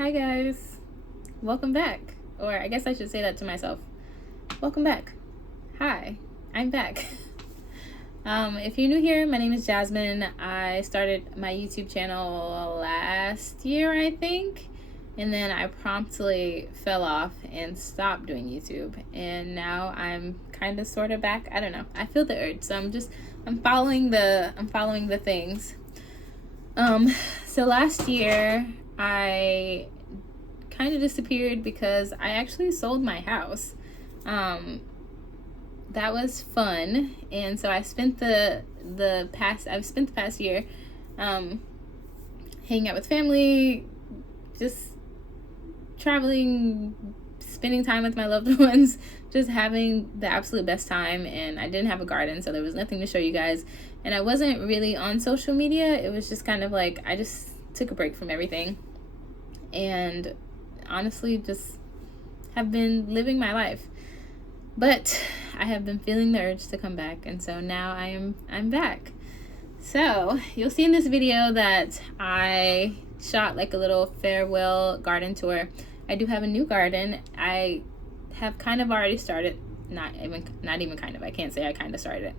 Hi guys, welcome back. Or I guess I should say that to myself. Welcome back. Hi, I'm back. If you're new here, my name is Jasmine. I started my YouTube channel last year, I think. And then I promptly fell off and stopped doing YouTube. And now I'm kind of sort of back. I don't know. I feel the urge. So I'm following the things. So last year I kind of disappeared because I actually sold my house. That was fun, and so I spent the past year hanging out with family, just traveling, spending time with my loved ones, just having the absolute best time. And I didn't have a garden, so there was nothing to show you guys, and I wasn't really on social media. It was just kind of like I just took a break from everything and honestly just have been living my life. But I have been feeling the urge to come back, and so now I'm back. So you'll see in this video that I shot like a little farewell garden tour. I do have a new garden. I have kind of already started, not even kind of, I can't say I kind of started it.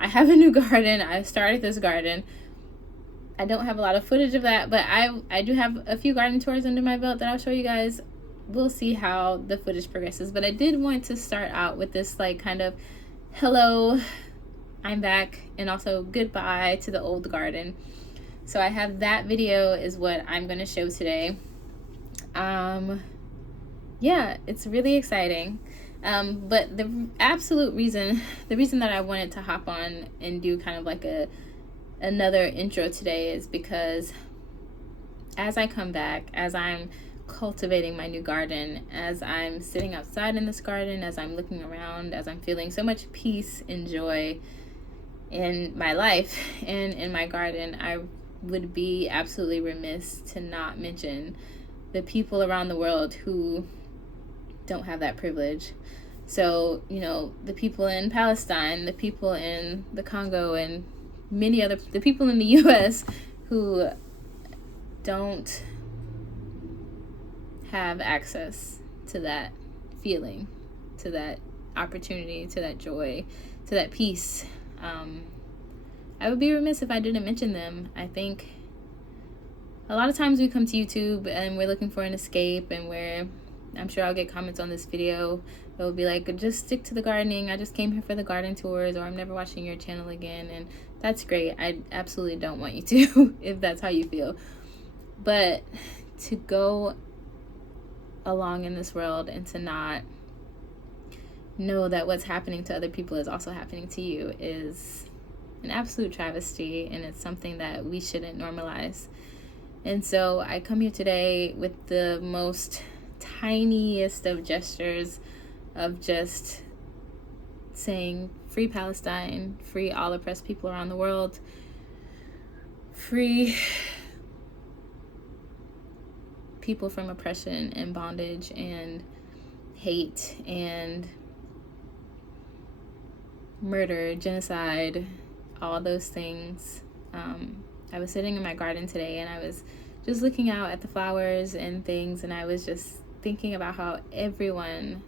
I have a new garden. I started this garden. I don't have a lot of footage of that, but I do have a few garden tours under my belt that I'll show you guys. We'll see how the footage progresses, but I did want to start out with this like kind of hello, I'm back, and also goodbye to the old garden. So I have that video is what I'm going to show today. Yeah, it's really exciting. But the reason that I wanted to hop on and do kind of like another intro today is because as I come back, as I'm cultivating my new garden, as I'm sitting outside in this garden, as I'm looking around, as I'm feeling so much peace and joy in my life and in my garden, I would be absolutely remiss to not mention the people around the world who don't have that privilege. So, the people in Palestine, the people in the Congo, and the people in the US who don't have access to that feeling, to that opportunity, to that joy, to that peace. I would be remiss if I didn't mention them. I think a lot of times we come to YouTube and we're looking for an escape, and I'm sure I'll get comments on this video that will be like, just stick to the gardening. I just came here for the garden tours, or I'm never watching your channel again. And that's great. I absolutely don't want you to if that's how you feel. But to go along in this world and to not know that what's happening to other people is also happening to you is an absolute travesty, and it's something that we shouldn't normalize. And so I come here today with the most tiniest of gestures of just saying free Palestine, free all oppressed people around the world, free people from oppression and bondage and hate and murder, genocide, all those things. I was sitting in my garden today and I was just looking out at the flowers and things, and I was just thinking about how everyone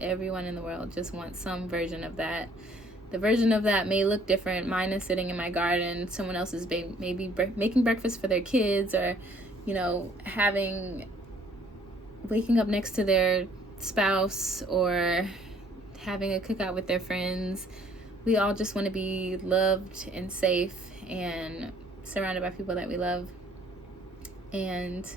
in the world just wants some version of that. The version of that may look different. Mine is sitting in my garden. Someone else is maybe making breakfast for their kids, or waking up next to their spouse, or having a cookout with their friends. We all just want to be loved and safe and surrounded by people that we love. And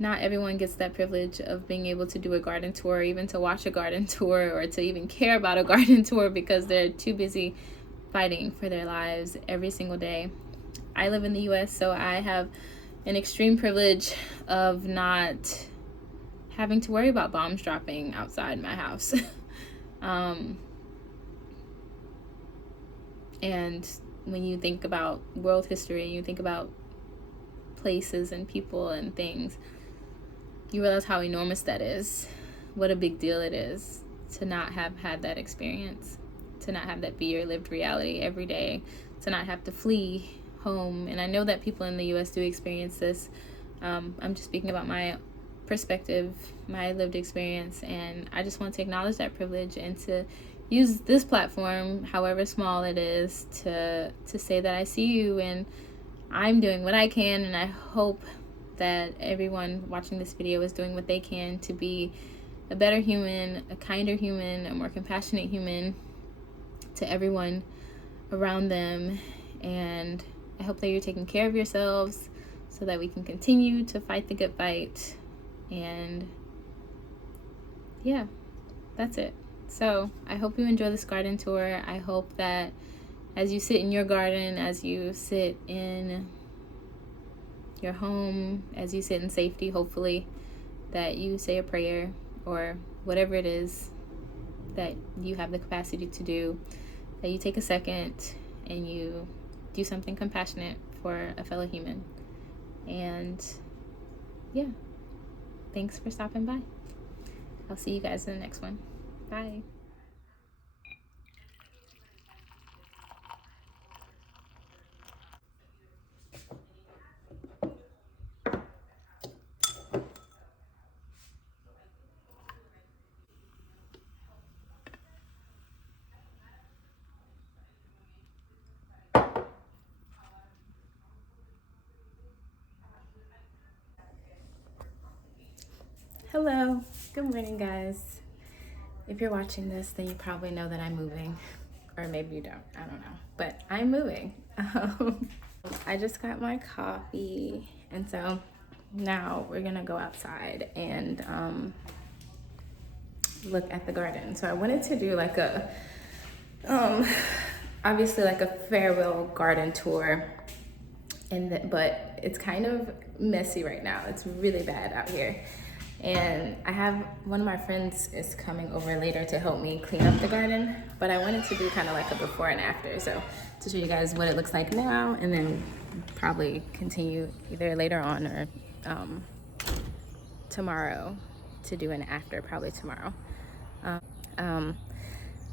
not everyone gets that privilege of being able to do a garden tour, or even to watch a garden tour, or to even care about a garden tour, because they're too busy fighting for their lives every single day. I live in the US, so I have an extreme privilege of not having to worry about bombs dropping outside my house. And when you think about world history, you think about places and people and things, you realize how enormous that is. What a big deal it is to not have had that experience, to not have that be your lived reality every day, to not have to flee home. And I know that people in the US do experience this, I'm just speaking about my perspective, my lived experience, and I just want to acknowledge that privilege and to use this platform, however small it is, to say that I see you and I'm doing what I can, and I hope that everyone watching this video is doing what they can to be a better human, a kinder human, a more compassionate human to everyone around them. And I hope that you're taking care of yourselves so that we can continue to fight the good fight. And yeah, that's it. So I hope you enjoy this garden tour. I hope that as you sit in your garden, as you sit in your home, as you sit in safety, hopefully, that you say a prayer or whatever it is that you have the capacity to do, that you take a second and you do something compassionate for a fellow human. And yeah, thanks for stopping by. I'll see you guys in the next one. Bye. Hello, good morning, guys. If you're watching this, then you probably know that I'm moving, or maybe you don't, I don't know, but I'm moving. I just got my coffee, and so now we're gonna go outside and look at the garden. So I wanted to do like a, obviously like a farewell garden tour, but it's kind of messy right now. It's really bad out here. And I have one of my friends is coming over later to help me clean up the garden, but I wanted to do kind of like a before and after. So to show you guys what it looks like now, and then probably continue either later on or tomorrow to do an after, probably tomorrow.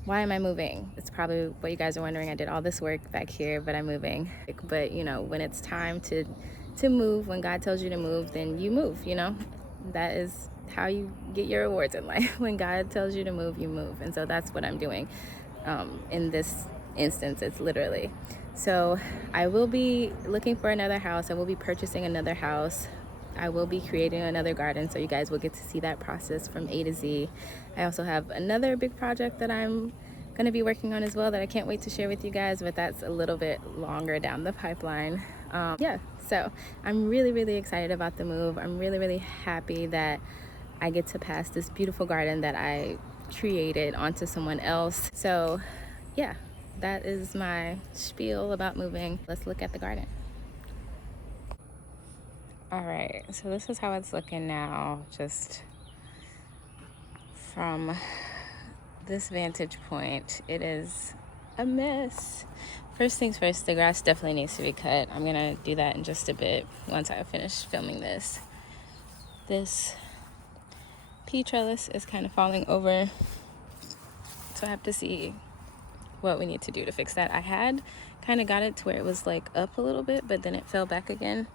Why am I moving? It's probably what you guys are wondering. I did all this work back here, but I'm moving. But you know, when it's time to move, when God tells you to move, then you move, you know? That is how you get your rewards in life. When God tells you to move, you move. And so that's what I'm doing. In this instance, it's literally. So I will be looking for another house. I will be purchasing another house. I will be creating another garden, so you guys will get to see that process from A to Z. I also have another big project that I'm going to be working on as well that I can't wait to share with you guys, but that's a little bit longer down the pipeline. Yeah, so I'm really, really excited about the move. I'm really, really happy that I get to pass this beautiful garden that I created onto someone else. So yeah, that is my spiel about moving. Let's look at the garden. All right, so this is how it's looking now, just from this vantage point. It is a mess. First things first, the grass definitely needs to be cut. I'm gonna do that in just a bit once I finish filming this. This pea trellis is kind of falling over, so I have to see what we need to do to fix that. I had kind of got it to where it was like up a little bit, but then it fell back again.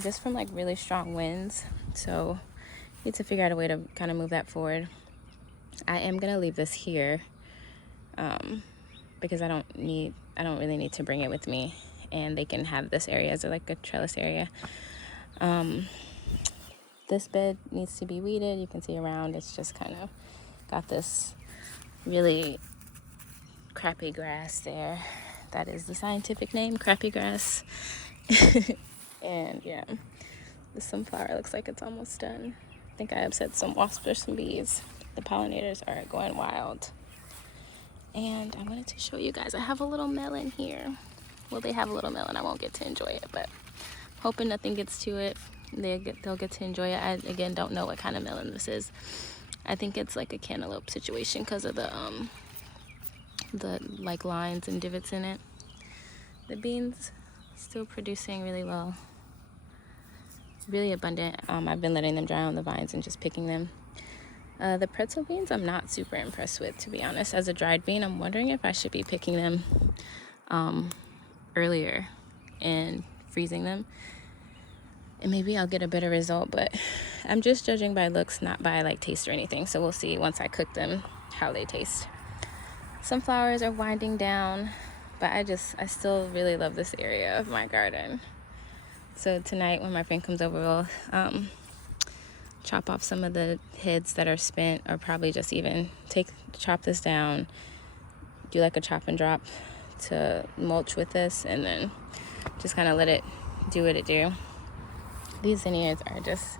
Just from like really strong winds, so need to figure out a way to kind of move that forward. I am gonna leave this here because I don't really need to bring it with me, and they can have this area as like a trellis area. This bed needs to be weeded. You can see around, it's just kind of got this really crappy grass there. That is the scientific name, crappy grass. And yeah, the sunflower looks like it's almost done. I think I upset some wasps or some bees. The pollinators are going wild. And I wanted to show you guys, I have a little melon here. Well, they have a little melon. I won't get to enjoy it, but hoping nothing gets to it. They'll get to enjoy it. I, again, don't know what kind of melon this is. I think it's like a cantaloupe situation because of the like lines and divots in it. The beans still producing really well. Really abundant. I've been letting them dry on the vines and just picking them. The pretzel beans I'm not super impressed with, to be honest. As a dried bean, I'm wondering if I should be picking them earlier and freezing them. and maybe I'll get a better result, but I'm just judging by looks, not by like taste or anything. So we'll see once I cook them how they taste. Sunflowers are winding down, but I still really love this area of my garden. So tonight when my friend comes over, we'll chop off some of the heads that are spent, or probably just even chop this down, do like a chop and drop to mulch with this, and then just kind of let it do what it do. These zinnias are just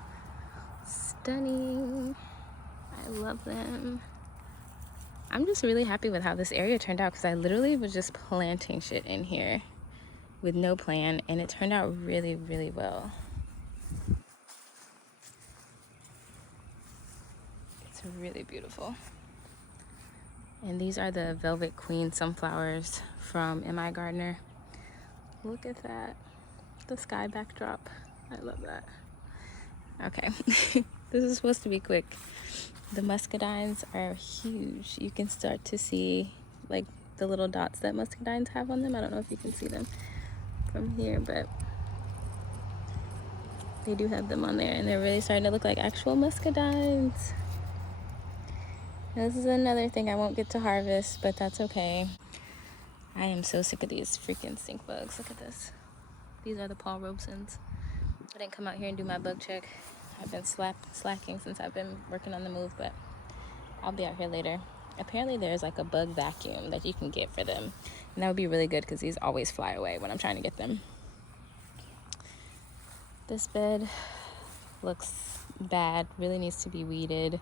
stunning. I love them. I'm just really happy with how this area turned out, because I literally was just planting shit in here with no plan, and it turned out really, really well. It's really beautiful. And these are the Velvet Queen sunflowers from M.I. Gardner. Look at that. The sky backdrop. I love that. Okay. This is supposed to be quick. The muscadines are huge. You can start to see like the little dots that muscadines have on them. I don't know if you can see them from here, but they do have them on there, and they're really starting to look like actual muscadines. This is another thing I won't get to harvest, but that's okay. I am so sick of these freaking stink bugs. Look at this. These are the Paul Robesons. I didn't come out here and do my bug check. I've been slacking since I've been working on the move, but I'll be out here later. Apparently there's like a bug vacuum that you can get for them, and that would be really good because these always fly away when I'm trying to get them. This bed looks bad, really needs to be weeded.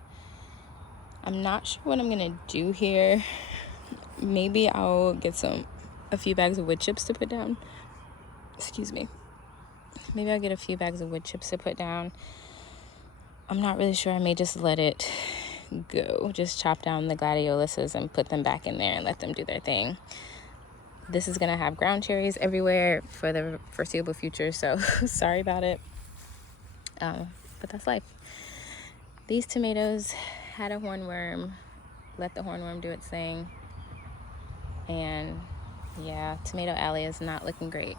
I'm not sure what I'm gonna do here. Maybe I'll get a few bags of wood chips to put down. Excuse me. Maybe I'll get a few bags of wood chips to put down. I'm not really sure. I may just let it go. Just chop down the gladioluses and put them back in there and let them do their thing. This is gonna have ground cherries everywhere for the foreseeable future, so sorry about it. But that's life. These tomatoes had a hornworm. Let the hornworm do its thing. And yeah, Tomato Alley is not looking great.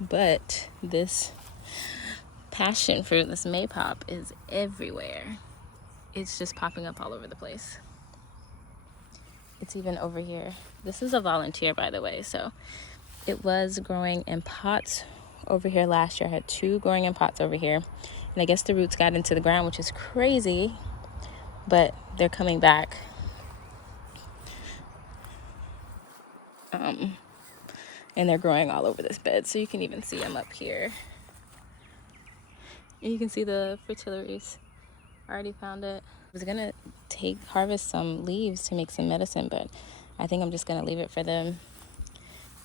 But this passion fruit, this maypop, is everywhere. It's just popping up all over the place. It's even over here. This is a volunteer, by the way, so it was growing in pots over here last year. I had 2 growing in pots over here, and I guess the roots got into the ground, which is crazy, but they're coming back. And they're growing all over this bed, so you can even see them up here. And you can see the fritillaries. I already found it. I was gonna harvest some leaves to make some medicine, but I think I'm just gonna leave it for them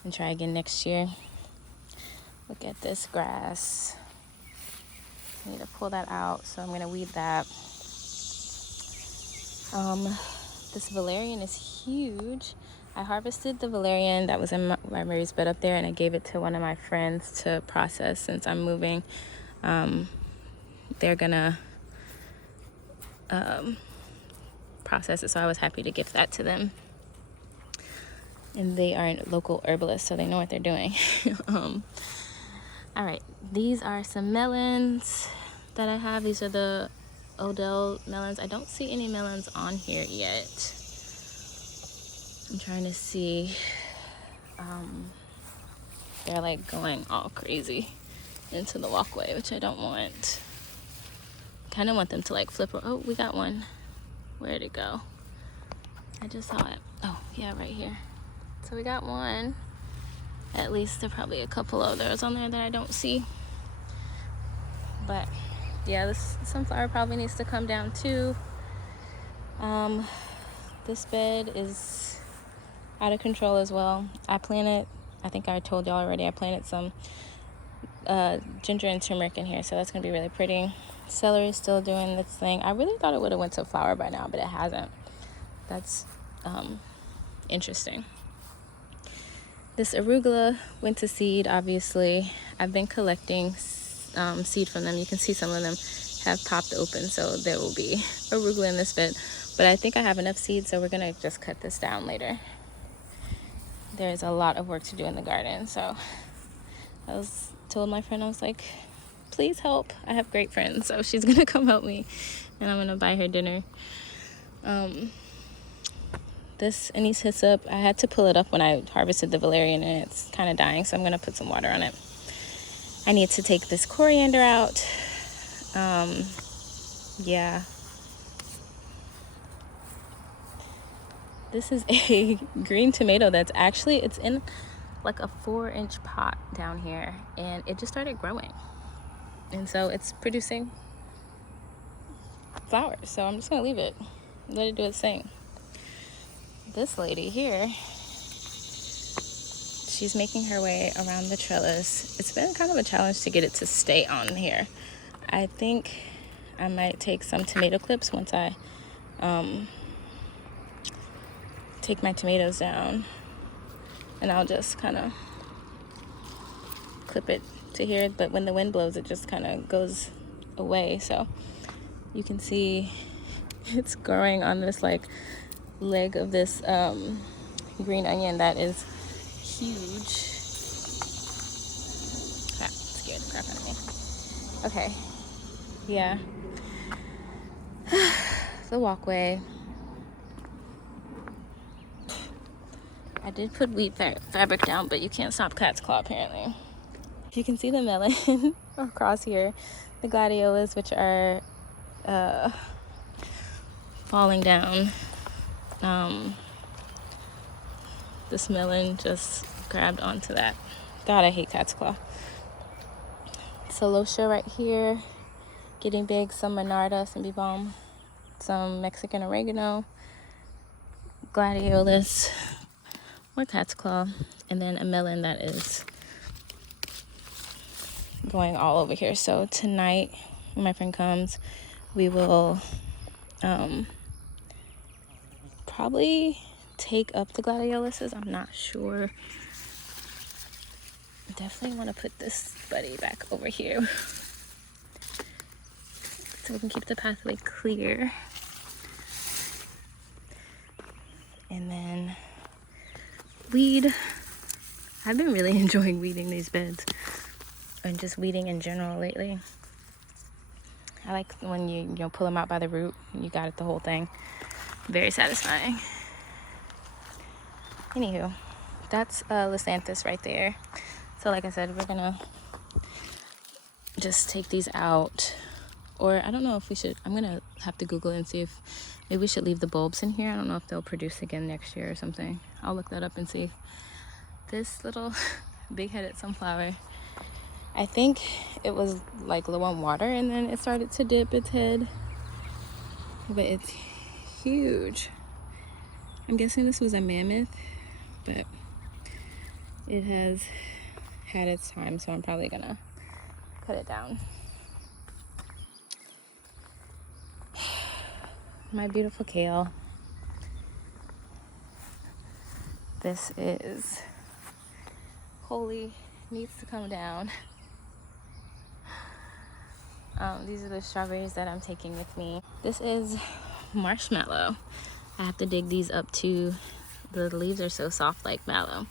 and try again next year. Look at this grass. I need to pull that out, so I'm gonna weed that. This valerian is huge. I harvested the valerian that was in my raised bed up there, and I gave it to one of my friends to process since I'm moving. They're gonna process it, so I was happy to gift that to them. And they are local herbalists, so they know what they're doing. All right, these are some melons that I have. These are the Odell melons. I don't see any melons on here yet. I'm trying to see. They're like going all crazy into the walkway, which I don't want. Kind of want them to like flip. Oh, we got one. Where'd it go? I just saw it. Oh, yeah, right here. So we got one. At least there are probably a couple others on there that I don't see. But yeah, this sunflower probably needs to come down too. This bed is out of control as well. I think I told y'all already, I planted some ginger and turmeric in here, so that's gonna be really pretty. Celery is still doing its thing. I really thought it would have went to flower by now, but it hasn't. That's interesting. This arugula went to seed, obviously. I've been collecting seed from them. You can see some of them have popped open, so there will be arugula in this bed. But I think I have enough seeds, so we're gonna just cut this down later. There's a lot of work to do in the garden, so that was told my friend, I was like, please help. I have great friends, so she's gonna come help me, and I'm gonna buy her dinner. This anise hyssop, I had to pull it up when I harvested the valerian, and it's kind of dying, so I'm gonna put some water on it. I need to take this coriander out. Yeah. This is a green tomato that's actually, it's in like a 4-inch pot down here, and it just started growing. And so it's producing flowers. So I'm just gonna leave it, let it do its thing. This lady here, she's making her way around the trellis. It's been kind of a challenge to get it to stay on here. I think I might take some tomato clips once I take my tomatoes down, and I'll just kind of clip it to here, but when the wind blows it just kind of goes away. So you can see it's growing on this like leg of this green onion that is huge. Crap, scared the crap out of me. Okay, yeah. The walkway. I did put wheat fabric down, but you can't stop cat's claw apparently. You can see the melon across here, the gladiolas, which are falling down. This melon just grabbed onto that. God, I hate cat's claw. Celosia right here, getting big. Some monarda, some bee balm, some Mexican oregano, gladiolus, more cat's claw, and then a melon that is going all over here. So tonight when my friend comes, we will probably take up the gladioluses. I'm not sure. Definitely want to put this buddy back over here so we can keep the pathway clear. And then weed. I've been really enjoying weeding these beds and just weeding in general lately. I like when you pull them out by the root and you got it, the whole thing. Very satisfying. Anywho, that's Lysanthus right there. So like I said, we're gonna just take these out, or I don't know if we should. I'm gonna have to Google and see if maybe we should leave the bulbs in here. I don't know if they'll produce again next year or something. I'll look that up and see. This little big-headed sunflower, I think it was like low on water and then it started to dip its head, but it's huge. I'm guessing this was a mammoth, but it has had its time, so I'm probably gonna cut it down. My beautiful kale. This is holy, needs to come down. These are the strawberries that I'm taking with me. This is marshmallow. I have to dig these up too. The leaves are so soft like mallow.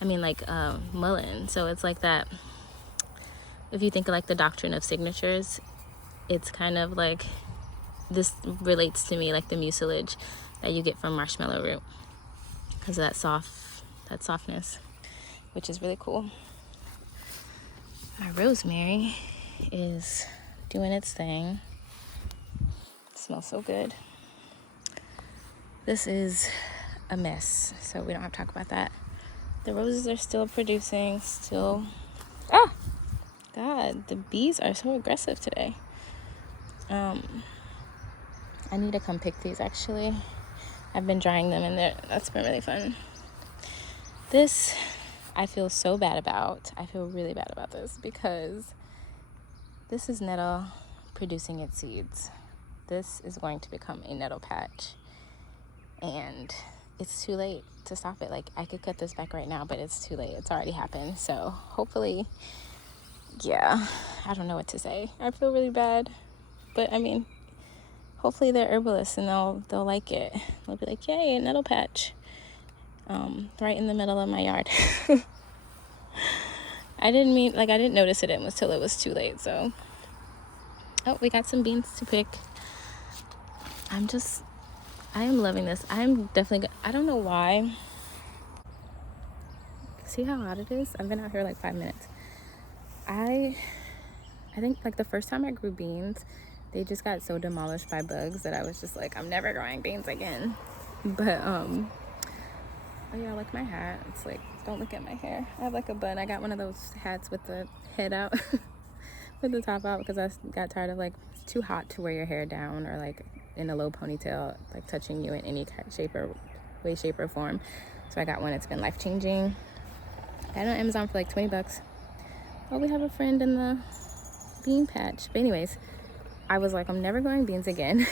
I mean like mullein. So it's like that. If you think of like the doctrine of signatures, it's kind of like this relates to me like the mucilage that you get from marshmallow root because of that softness, which is really cool. My rosemary is doing its thing. It smells so good. This is a mess, so we don't have to talk about that. The roses are still producing, still. Oh God, the bees are so aggressive today. I need to come pick these actually. I've been drying them in there. That's been really fun. This I feel so bad about. I feel really bad about this because this is nettle producing its seeds. This is going to become a nettle patch, and it's too late to stop it. Like, I could cut this back right now, but it's too late. It's already happened. So hopefully, yeah, I don't know what to say. I feel really bad, but I mean, hopefully they're herbalists and they'll like it. They'll be like, yay, a nettle patch, right in the middle of my yard. I didn't notice it until it was too late. So, oh, we got some beans to pick. I am loving this. I'm definitely, I don't know why. See how hot it is? I've been out here like 5 minutes. I think like the first time I grew beans, they just got so demolished by bugs that I was just like, I'm never growing beans again. But oh yeah, I like my hat. It's like, don't look at my hair. I have like a bun. I got one of those hats with the head out, with the top out, because I got tired of like, it's too hot to wear your hair down or like in a low ponytail, like touching you in any shape or way, shape or form. So I got one. It's been life-changing. I got it on Amazon for like 20 bucks. Oh, we have a friend in the bean patch. But anyways, I was like, I'm never growing beans again.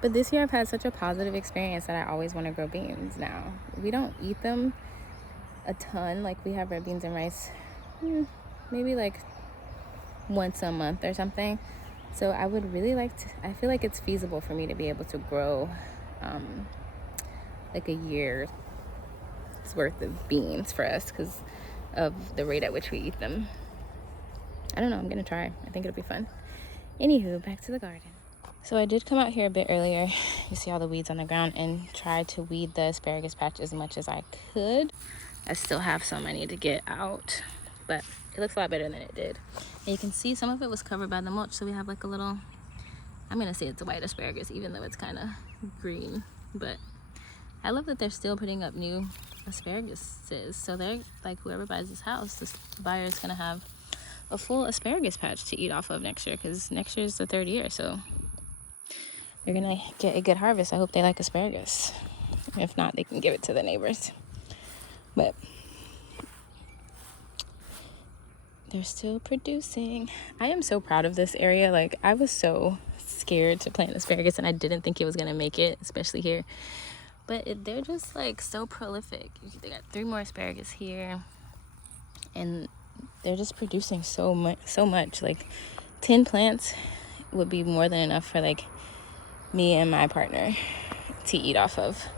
But this year I've had such a positive experience that I always want to grow beans now. We don't eat them a ton. Like, we have red beans and rice maybe like once a month or something. So I would really like to, I feel like it's feasible for me to be able to grow like a year's worth of beans for us because of the rate at which we eat them. I don't know, I'm gonna try. I think it'll be fun. Anywho, back to the garden. So I did come out here a bit earlier. You see all the weeds on the ground, and try to weed the asparagus patch as much as I could. I still have some I need to get out, but it looks a lot better than it did. And you can see some of it was covered by the mulch, so we have like a little, I'm gonna say it's a white asparagus, even though it's kind of green. But I love that they're still putting up new asparaguses. So they're like, whoever buys this house, this buyer is gonna have a full asparagus patch to eat off of next year, because next year is the 3rd year, so they're gonna get a good harvest. I hope they like asparagus. If not, they can give it to the neighbors. But they're still producing. I am so proud of this area. Like, I was so scared to plant asparagus, and I didn't think it was gonna make it, especially here. But they're just like so prolific. They got 3 more asparagus here, and they're just producing so much. Like 10 plants would be more than enough for like me and my partner to eat off of.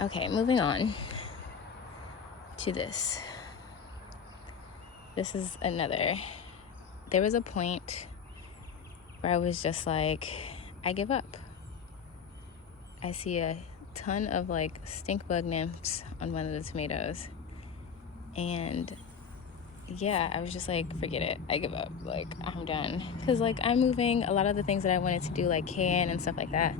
Okay, moving on to this. This is another. There was a point where I was just like, I give up. I see a ton of like stink bug nymphs on one of the tomatoes, and yeah, I was just like, forget it, I give up, like, I'm done. Because like, I'm moving. A lot of the things that I wanted to do, like can and stuff like that,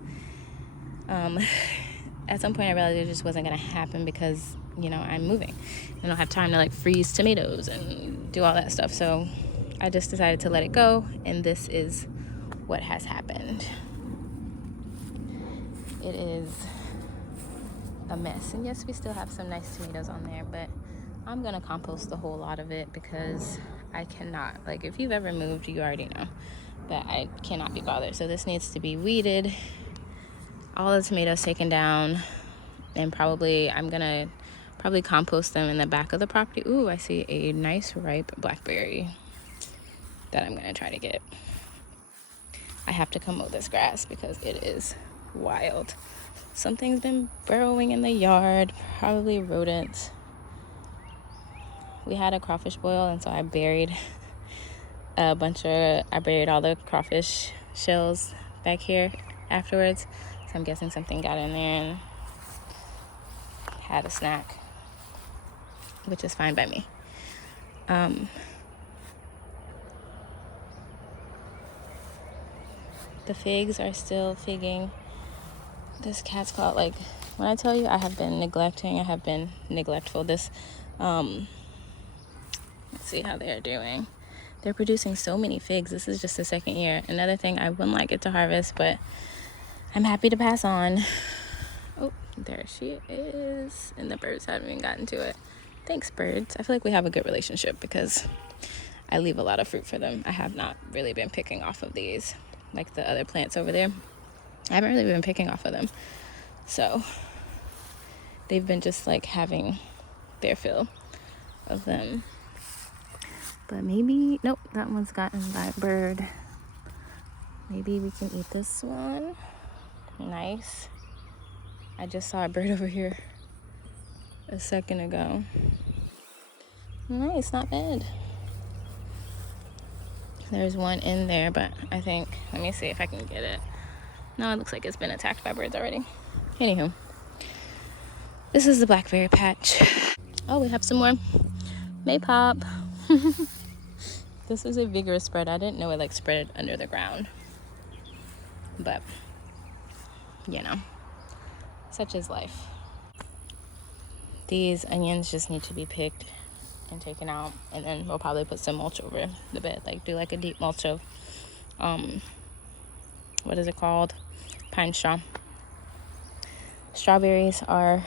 at some point I realized it just wasn't gonna happen because, you know, I'm moving. I don't have time to like freeze tomatoes and do all that stuff. So I just decided to let it go, and this is what has happened. It is a mess. And yes, we still have some nice tomatoes on there, but I'm gonna compost the whole lot of it because I cannot, like, if you've ever moved, you already know that I cannot be bothered. So this needs to be weeded, all the tomatoes taken down, and I'm gonna compost them in the back of the property. Ooh, I see a nice ripe blackberry that I'm gonna try to get. I have to come mow this grass because it is wild. Something's been burrowing in the yard, probably rodents. We had a crawfish boil, and so I buried all the crawfish shells back here afterwards. So I'm guessing something got in there and had a snack, which is fine by me. The figs are still figging. This cat's claw, like, when I tell you I have been neglectful. This, let's see how they're doing. They're producing so many figs. This is just the 2nd year. Another thing I wouldn't like it to harvest, but I'm happy to pass on. Oh, there she is. And the birds haven't even gotten to it. Thanks, birds. I feel like we have a good relationship because I leave a lot of fruit for them. I have not really been picking off of these, like the other plants over there. I haven't really been picking off of them. So they've been just like having their fill of them. But maybe, nope, that one's gotten by a bird. Maybe we can eat this one. Nice. I just saw a bird over here a second ago. Nice, not bad. There's one in there, but I think, let me see if I can get it. No, it looks like it's been attacked by birds already. Anywho, this is the blackberry patch. Oh, we have some more maypop. This was a vigorous spread. I didn't know it like spread under the ground, but you know, such is life. These onions just need to be picked and taken out, and then we'll probably put some mulch over the bed, like do like a deep mulch of what is it called, pine straw. Strawberries are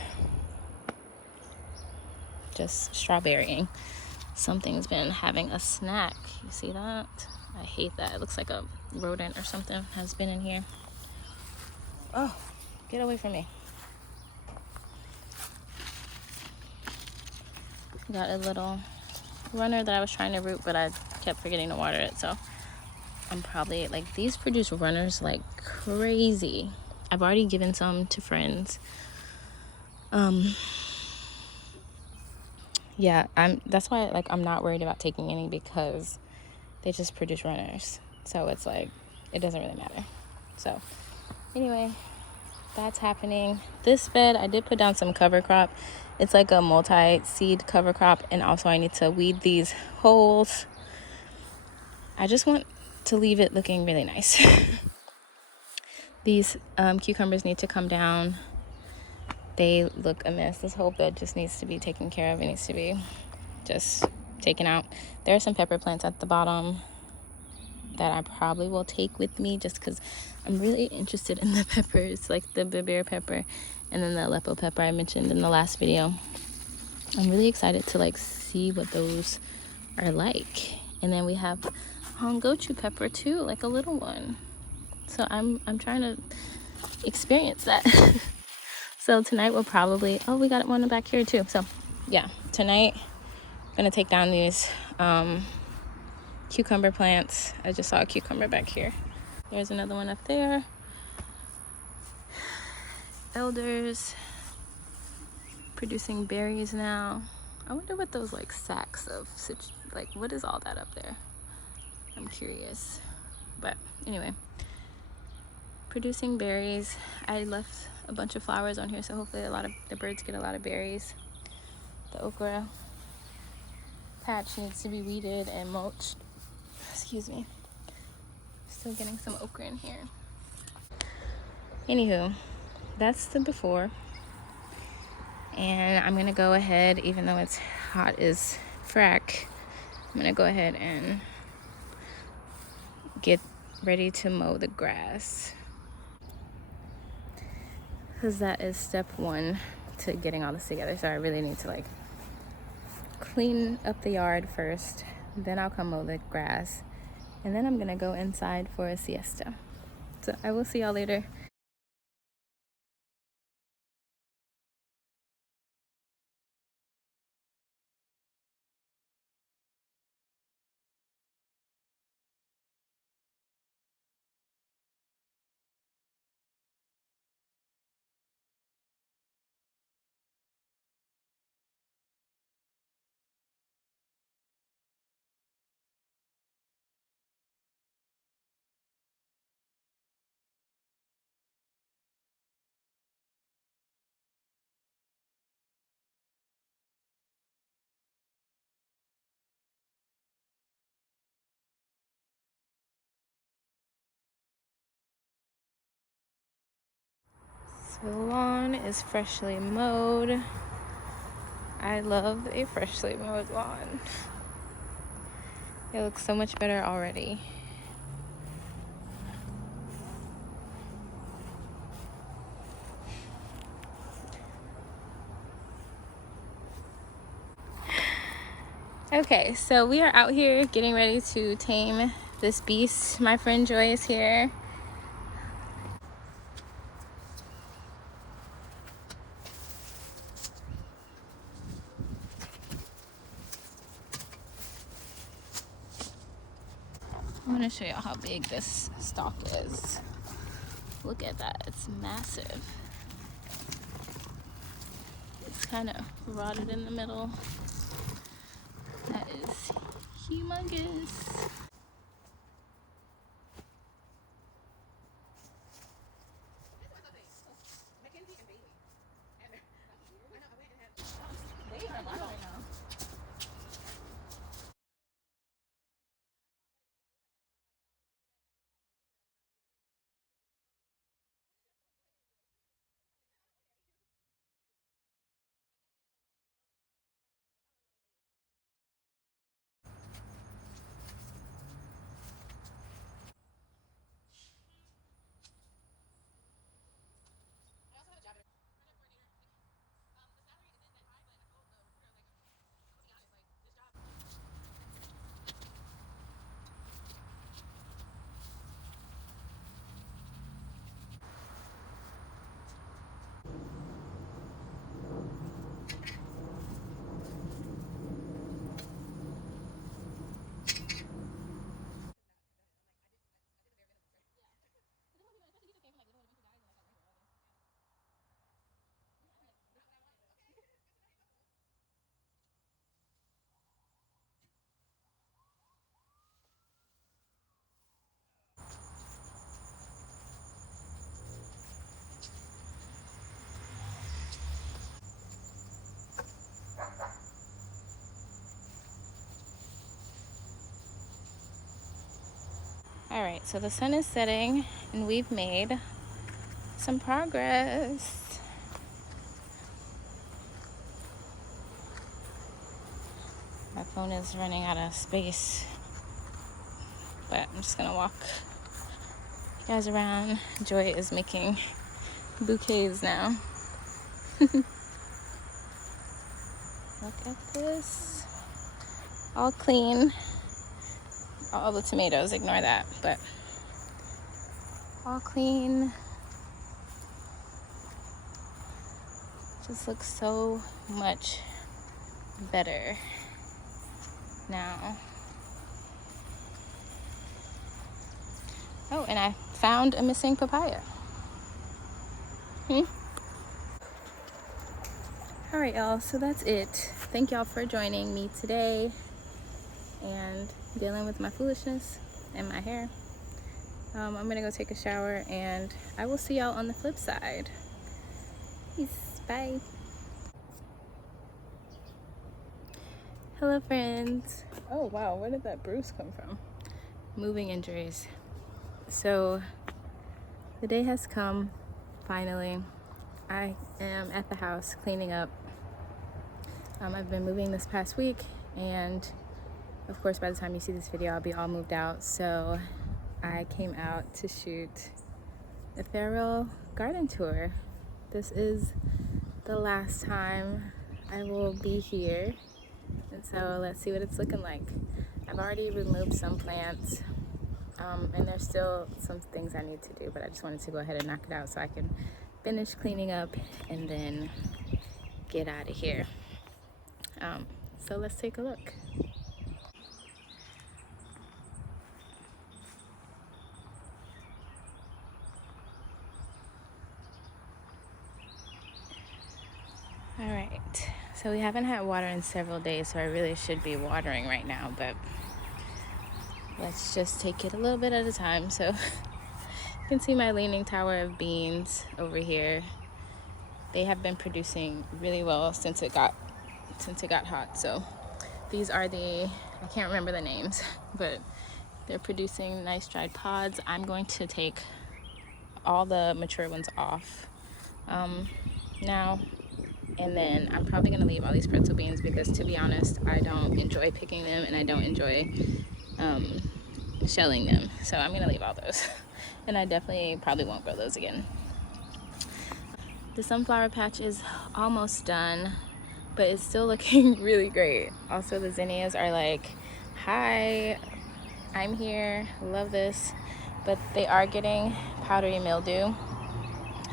just strawberrying. Something's been having a snack. You see that? I hate that. It looks like a rodent or something has been in here. Oh, get away from me. Got a little runner that I was trying to root, but I kept forgetting to water it, so I'm probably like, these produce runners like crazy. I've already given some to friends. Yeah, that's why like I'm not worried about taking any, because they just produce runners, so it's like it doesn't really matter. So anyway, that's happening. This bed I did put down some cover crop. It's like a multi-seed cover crop, and also I need to weed these holes. I just want to leave it looking really nice. These cucumbers need to come down. They look a mess. This whole bed just needs to be taken care of. It needs to be just taken out. There are some pepper plants at the bottom that I probably will take with me, just because I'm really interested in the peppers, like the bear pepper and then the Aleppo pepper I mentioned in the last video. I'm really excited to like see what those are like. And then we have gochu pepper too, like a little one. So I'm trying to experience that. So tonight we'll probably, oh, we got one back here too. So yeah, tonight I'm gonna take down these cucumber plants. I just saw a cucumber back here. There's another one up there. Elders producing berries now. I wonder what those like sacks of, like what is all that up there? I'm curious. But anyway, producing berries. I left a bunch of flowers on here, so hopefully a lot of the birds get a lot of berries. The okra patch needs to be weeded and mulched. Excuse me. Still getting some okra in here. Anywho, that's the before. And I'm gonna go ahead, even though it's hot as frack, I'm gonna go ahead and get ready to mow the grass, because that is step one to getting all this together. So I really need to like clean up the yard first, then I'll come mow the grass, and then I'm gonna go inside for a siesta. So I will see y'all later. So the lawn is freshly mowed. I love a freshly mowed lawn. It looks so much better already. Okay, so we are out here getting ready to tame this beast. My friend Joy is here. I want to show y'all how big this stalk is. Look at that, it's massive. It's kind of rotted in the middle. fungus. All right, so the sun is setting and we've made some progress. My phone is running out of space, but I'm just gonna walk you guys around. Joy is making bouquets now. Look at this. All clean. All the tomatoes, ignore that, but all clean. Just looks so much better now. Oh, and I found a missing papaya. All right, y'all, so that's it. Thank y'all for joining me today and dealing with my foolishness and my hair. I'm gonna go take a shower and I will see y'all on the flip side. Peace, bye. Hello, friends. Oh wow, where did that bruise come from? Moving injuries. So the day has come, finally. I am at the house cleaning up. I've been moving this past week, and of course by the time you see this video I'll be all moved out, so I came out to shoot a farewell garden tour. This is the last time I will be here, and so let's see what it's looking like. I've already removed some plants, and there's still some things I need to do, but I just wanted to go ahead and knock it out so I can finish cleaning up and then get out of here. So let's take a look. All right, so we haven't had water in several days, so I really should be watering right now, but let's just take it a little bit at a time. So you can see my leaning tower of beans over here. They have been producing really well since it got hot. So these are I can't remember the names, but they're producing nice dried pods. I'm going to take all the mature ones off now, and then I'm probably gonna leave all these pretzel beans because, to be honest, I don't enjoy picking them and I don't enjoy shelling them, so I'm gonna leave all those. And I definitely probably won't grow those again. The sunflower patch is almost done, but it's still looking really great. Also, the zinnias are like, hi, I'm here, love this. But they are getting powdery mildew,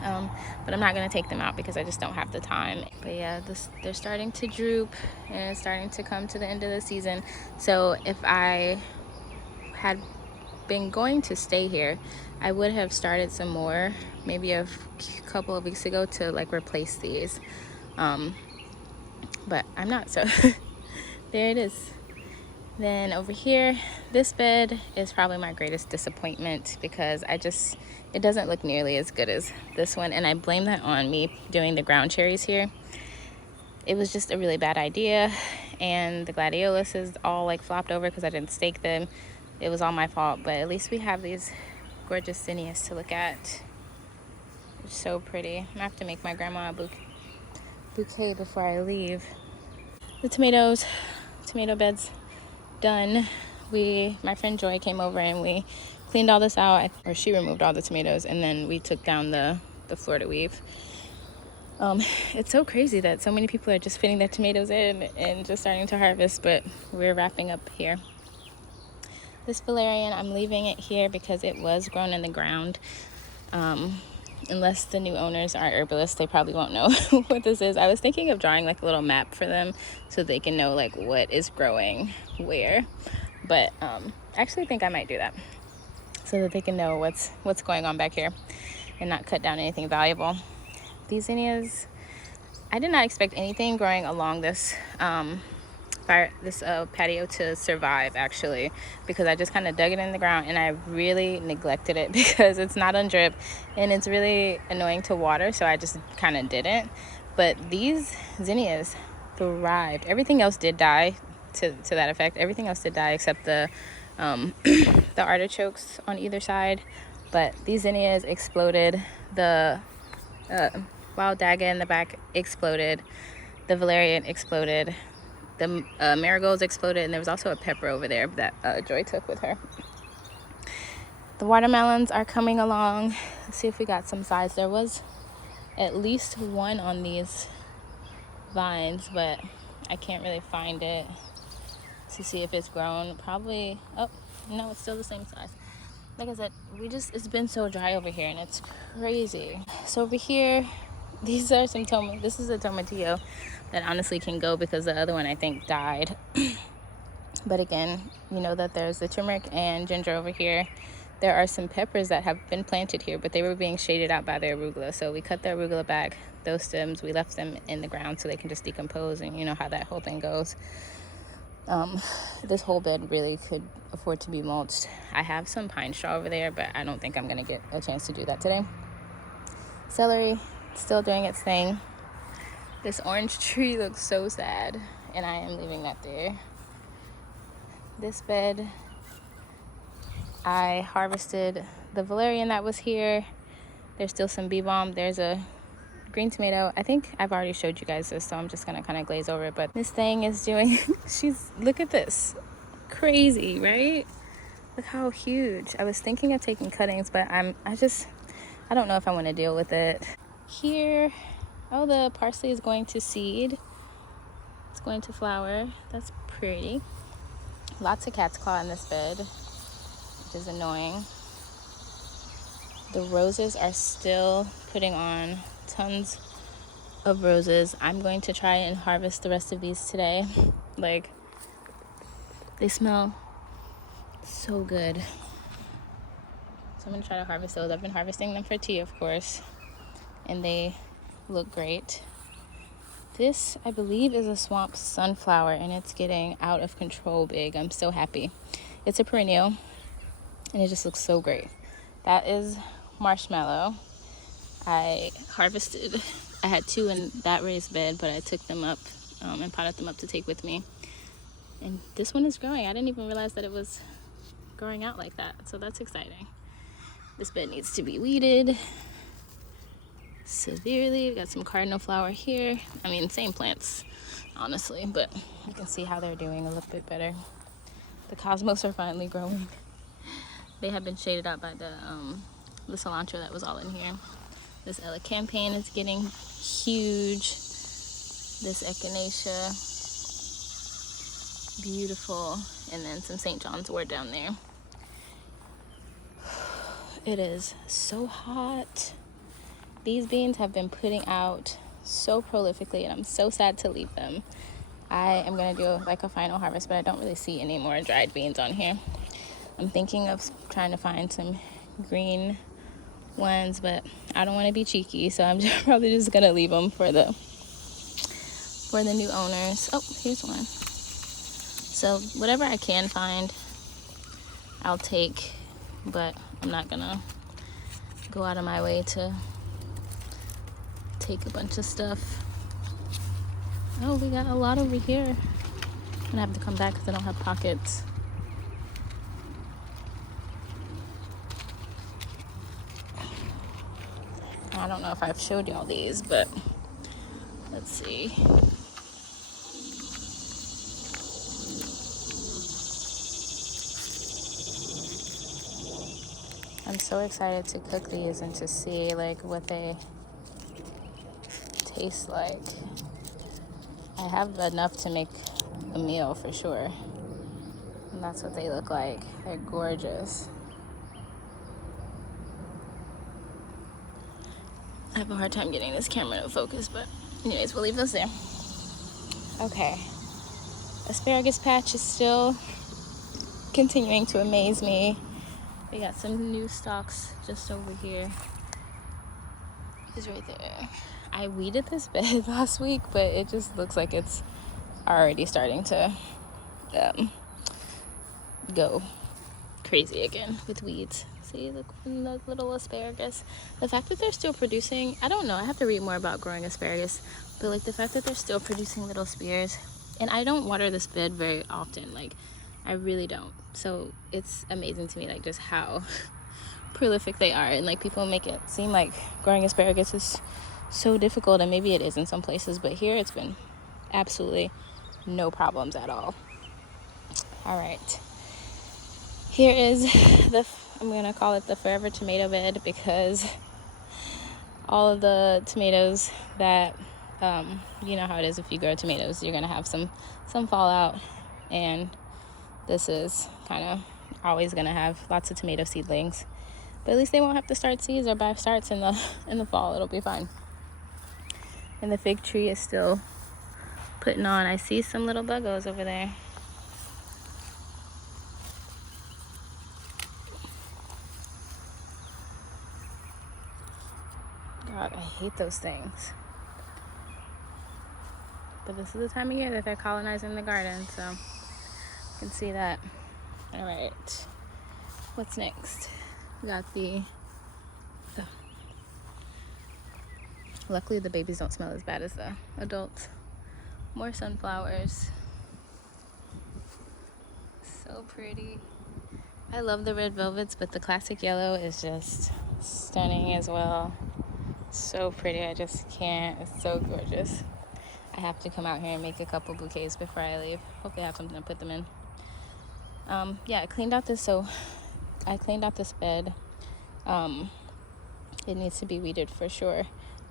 but I'm not gonna take them out because I just don't have the time. But yeah, they're starting to droop and it's starting to come to the end of the season. So if I had been going to stay here, I would have started some more maybe a couple of weeks ago to like replace these, but I'm not, so there it is. Then over here, this bed is probably my greatest disappointment because it doesn't look nearly as good as this one. And I blame that on me doing the ground cherries here. It was just a really bad idea. And the gladioluses all like flopped over because I didn't stake them. It was all my fault, but at least we have these gorgeous zinnias to look at. They're so pretty. I'm gonna have to make my grandma a bouquet before I leave. The tomato beds done. My friend Joy came over and we cleaned all this out, or she removed all the tomatoes, and then we took down the floor to weave. It's so crazy that so many people are just fitting their tomatoes in and just starting to harvest, but we're wrapping up here. This valerian, I'm leaving it here because it was grown in the ground. Unless the new owners are herbalists, they probably won't know what this is. I was thinking of drawing like a little map for them so they can know like what is growing where, but I actually think I might do that so that they can know what's going on back here and not cut down anything valuable. These zinnias, I did not expect anything growing along this patio to survive, actually, because I just kind of dug it in the ground and I really neglected it because it's not on drip and it's really annoying to water, so I just kind of didn't. But these zinnias thrived. Everything else did die to that effect. Everything else did die except the the artichokes on either side, but these zinnias exploded. The wild daga in the back exploded. The valerian exploded. The marigolds exploded, and there was also a pepper over there that Joy took with her. The watermelons are coming along. Let's see if we got some size. There was at least one on these vines, but I can't really find it to see if it's grown. Probably, oh, no, it's still the same size. Like I said, it's been so dry over here, and it's crazy. So over here, these are some this is a tomatillo that honestly can go because the other one I think died. But again, you know that there's the turmeric and ginger over here. There are some peppers that have been planted here, but they were being shaded out by the arugula. So we cut the arugula back, those stems, we left them in the ground so they can just decompose, and you know how that whole thing goes. This whole bed really could afford to be mulched. I have some pine straw over there, but I don't think I'm gonna get a chance to do that today. Celery, still doing its thing. This orange tree looks so sad, and I am leaving that there. This bed, I harvested the valerian that was here. There's still some bee balm. There's a green tomato. I think I've already showed you guys this, so I'm just gonna kind of glaze over it. But this thing is doing, look at this. Crazy, right? Look how huge. I was thinking of taking cuttings, but I don't know if I want to deal with it. Here, oh, the parsley is going to seed. It's going to flower. That's pretty. Lots of cat's claw in this bed, which is annoying. The roses are still putting on tons of roses. I'm going to try and harvest the rest of these today. Like, they smell so good. So I'm going to try to harvest those. I've been harvesting them for tea, of course, and they look great. This, I believe, is a swamp sunflower, and it's getting out of control big. I'm so happy. It's a perennial, and it just looks so great. That is marshmallow. I had two in that raised bed, but I took them up and potted them up to take with me. And this one is growing. I didn't even realize that it was growing out like that, so that's exciting. This bed needs to be weeded severely. We got some cardinal flower here. I mean, same plants, honestly, but you can see how they're doing a little bit better. The cosmos are finally growing. They have been shaded out by the cilantro that was all in here. This elecampane is getting huge. This echinacea, beautiful, and then some St. John's wort down there. It is so hot. These beans have been putting out so prolifically, and I'm so sad to leave them. I am going to do like a final harvest, but I don't really see any more dried beans on here. I'm thinking of trying to find some green ones, but I don't want to be cheeky, so I'm probably just going to leave them for the new owners. Oh, here's one. So whatever I can find, I'll take, but I'm not gonna go out of my way to take a bunch of stuff. Oh, we got a lot over here. I'm gonna have to come back because I don't have pockets. I don't know if I've showed y'all these, but let's see. I'm so excited to cook these and to see like what they taste like. I have enough to make a meal for sure. And that's what they look like. They're gorgeous. I have a hard time getting this camera to focus, but anyways, we'll leave those there. Okay. Asparagus patch is still continuing to amaze me. We got some new stalks just over here. It's right there. I weeded this bed last week, but it just looks like it's already starting to go crazy again with weeds. See the little asparagus. The fact that they're still producing, I don't know, I have to read more about growing asparagus, but like the fact that they're still producing little spears, and I don't water this bed very often, like I really don't. So it's amazing to me like just how prolific they are, and like people make it seem like growing asparagus is so difficult, and maybe it is in some places, but here it's been absolutely no problems at all. All right, here is I'm gonna call it the forever tomato bed, because all of the tomatoes that you know how it is, if you grow tomatoes you're gonna have some fallout, and this is kind of always gonna have lots of tomato seedlings, but at least they won't have to start seeds or buy starts in the fall. It'll be fine. And the fig tree is still putting on. I see some little buggos over there. God, I hate those things. But this is the time of year that they're colonizing the garden, so you can see that. All right, what's next? We got luckily the babies don't smell as bad as the adults. More sunflowers. So pretty. I love the red velvets, but the classic yellow is just stunning as well. So pretty, I just can't. It's so gorgeous. I have to come out here and make a couple bouquets before I leave. Hopefully I have something to put them in. Yeah, I cleaned out this bed. It needs to be weeded for sure,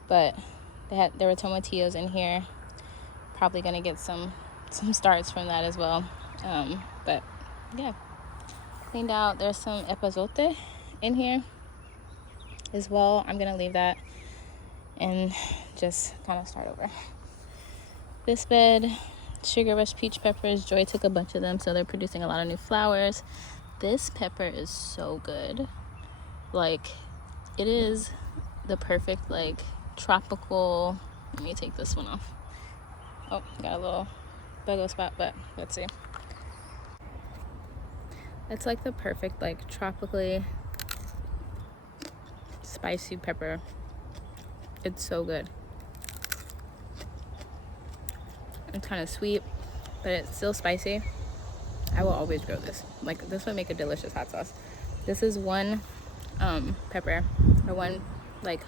but there were tomatillos in here. Probably gonna get some starts from that as well. But yeah, cleaned out. There's some epazote in here as well. I'm gonna leave that and just kind of start over. This bed, sugar rush peach peppers. Joy took a bunch of them, so they're producing a lot of new flowers. This pepper is so good. Like, it is the perfect like tropical. Let me take this one off. Oh, got a little buggo spot, but let's see. It's like the perfect like tropically spicy pepper. It's so good. It's kind of sweet, but it's still spicy. I will always grow this. Like, this would make a delicious hot sauce. This is one pepper, or one like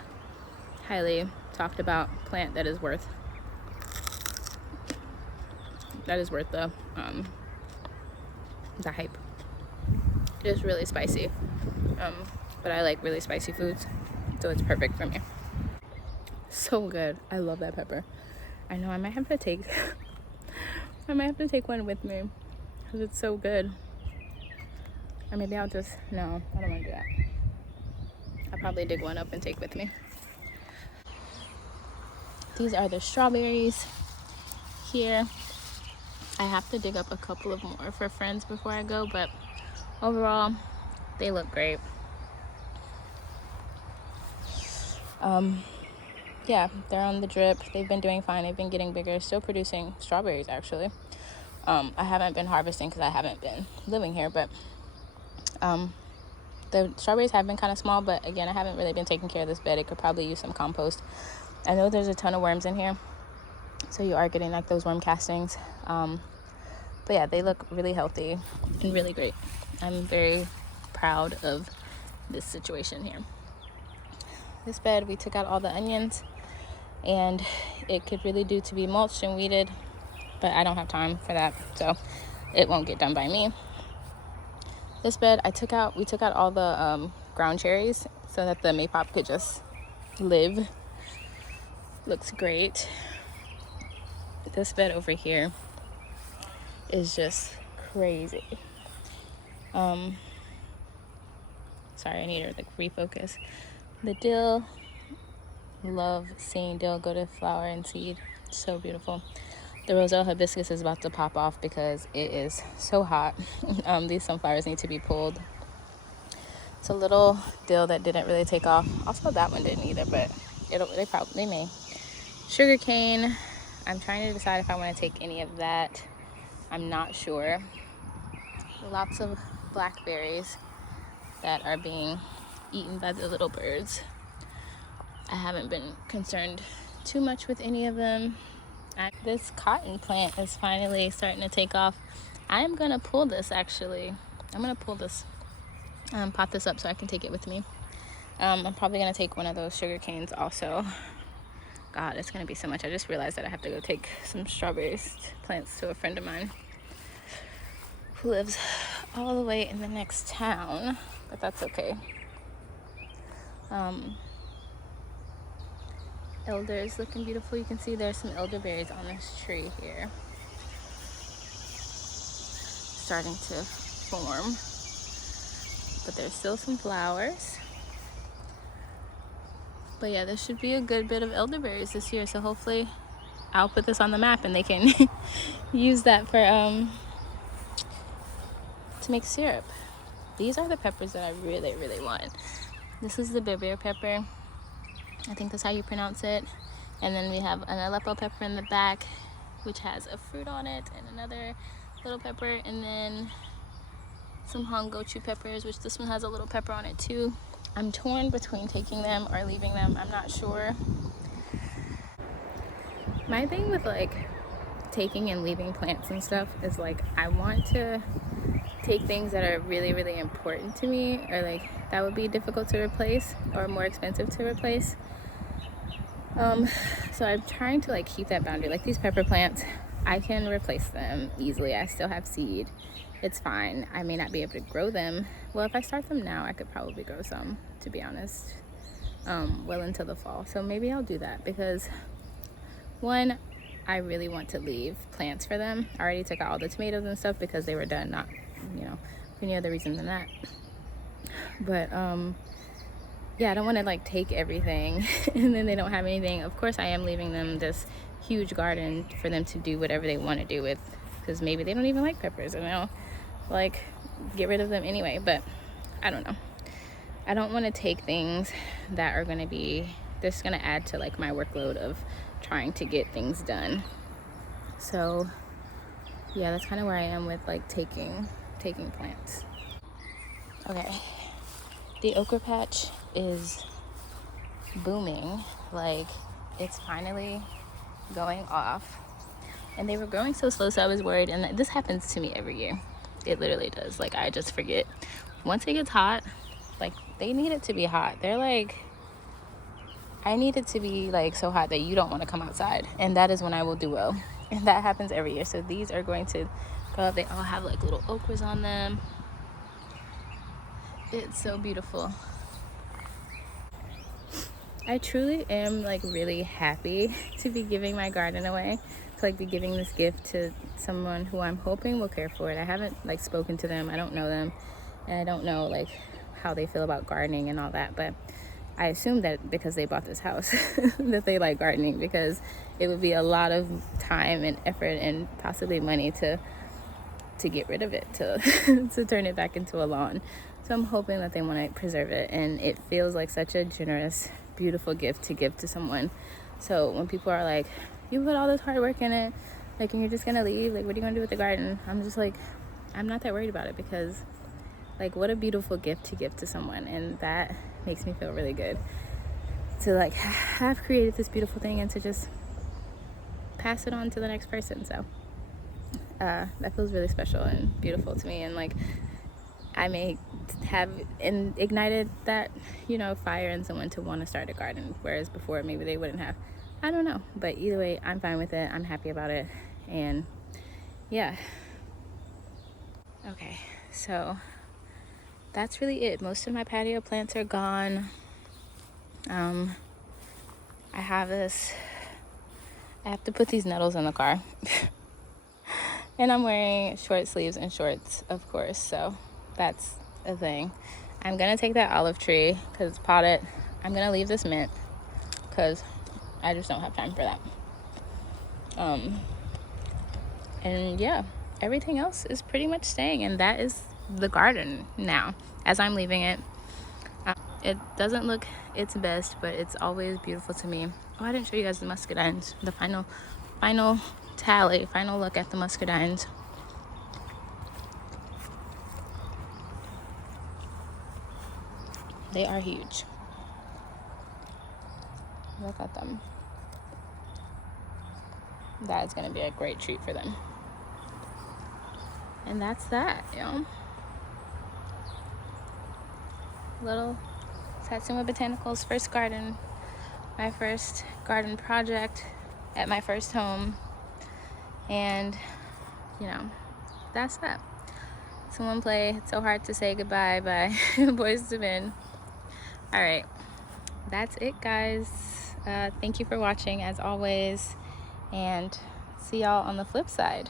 highly talked about plant that is worth the hype. It is really spicy, but I like really spicy foods, so it's perfect for me. So good. I love that pepper. I know I might have to take one with me because it's so good. Or maybe I'll just, no, I don't want to do that. I'll probably dig one up and take with me. These are the strawberries here. I have to dig up a couple of more for friends before I go, but overall, they look great. Yeah, they're on the drip. They've been doing fine. They've been getting bigger, still producing strawberries actually. I haven't been harvesting because I haven't been living here, but the strawberries have been kind of small, but again, I haven't really been taking care of this bed. It could probably use some compost. I know there's a ton of worms in here, so you are getting like those worm castings. But yeah, they look really healthy and really great. I'm very proud of this situation here. This bed, we took out all the onions, and it could really do to be mulched and weeded, but I don't have time for that, so it won't get done by me. This bed, we took out all the ground cherries so that the maypop could just live. Looks great. This bed over here is just crazy. Sorry, I need to like refocus. The dill, love seeing dill go to flower and seed. So beautiful. The roselle hibiscus is about to pop off because it is so hot. These sunflowers need to be pulled. It's a little dill that didn't really take off. Also, that one didn't either, but they may. Sugar cane, I'm trying to decide if I want to take any of that. I'm not sure. Lots of blackberries that are being eaten by the little birds. I haven't been concerned too much with any of them. This cotton plant is finally starting to take off. I'm gonna pull this actually. I'm gonna pull this, pot this up so I can take it with me. I'm probably gonna take one of those sugar canes also. God, it's gonna be so much. I just realized that I have to go take some strawberries plants to a friend of mine who lives all the way in the next town, but that's okay. Elders looking beautiful. You can see there's some elderberries on this tree here, starting to form, but there's still some flowers. But yeah, there should be a good bit of elderberries this year, so hopefully I'll put this on the map and they can use that for to make syrup. These are the peppers that I really, really want. This is the berbere pepper. I think that's how you pronounce it. And then we have an Aleppo pepper in the back, which has a fruit on it, and another little pepper, and then some hongochu peppers, which this one has a little pepper on it too. I'm torn between taking them or leaving them. I'm not sure. My thing with like taking and leaving plants and stuff is like I want to take things that are really, really important to me, or like that would be difficult to replace or more expensive to replace. So I'm trying to like keep that boundary. Like these pepper plants, I can replace them easily. I still have seed. It's fine. I may not be able to grow them. Well, if I start them now, I could probably grow some, to be honest, well into the fall. So maybe I'll do that because one, I really want to leave plants for them. I already took out all the tomatoes and stuff because they were done, not, for any other reason than that. But yeah, I don't want to like take everything and then they don't have anything. Of course, I am leaving them this huge garden for them to do whatever they want to do with, because maybe they don't even like peppers and they'll like get rid of them anyway. But I don't know. I don't want to take things that are going to be just going to add to like my workload of trying to get things done. So yeah, that's kind of where I am with like taking plants. Okay, the okra patch is booming. Like it's finally going off, and they were growing so slow, so I was worried. And this happens to me every year. It literally does. Like I just forget. Once it gets hot, like they need it to be hot. They're like, I need it to be like so hot that you don't want to come outside, and that is when I will do well. And that happens every year. So these are going to go up. They all have like little okras on them. It's so beautiful. I truly am like really happy to be giving my garden away, to like be giving this gift to someone who I'm hoping will care for it. I haven't like spoken to them. I don't know them, and I don't know like how they feel about gardening and all that, but I assume that because they bought this house that they like gardening, because it would be a lot of time and effort and possibly money to get rid of it, to to turn it back into a lawn. So I'm hoping that they want to preserve it, and it feels like such a generous, beautiful gift to give to someone. So when people are like, you put all this hard work in it, Like, and you're just gonna leave? Like, what are you gonna do with the garden? I'm just like, I'm not that worried about it, because like, what a beautiful gift to give to someone, and that makes me feel really good to like have created this beautiful thing and to just pass it on to the next person. So that feels really special and beautiful to me, and like I may have ignited that, you know, fire in someone to want to start a garden, whereas before maybe they wouldn't have. I don't know, but either way, I'm fine with it. I'm happy about it, and yeah. Okay, so that's really it. Most of my patio plants are gone. I have to put these nettles in the car. And I'm wearing short sleeves and shorts, of course, so that's a thing. I'm gonna take that olive tree because it's potted. I'm gonna leave this mint because I just don't have time for that. And yeah, everything else is pretty much staying, and that is the garden now as I'm leaving it. It doesn't look its best, but it's always beautiful to me. Oh, I didn't show you guys the muscadines. The final look at the muscadines. They are huge. Look at them. That is going to be a great treat for them. And that's that, you know. Little Satsuma Botanicals first garden. My first garden project at my first home. And, you know, that's that. Someone play It's So Hard to Say Goodbye by Boys to Men. All right, that's it, guys. Thank you for watching as always, and see y'all on the flip side.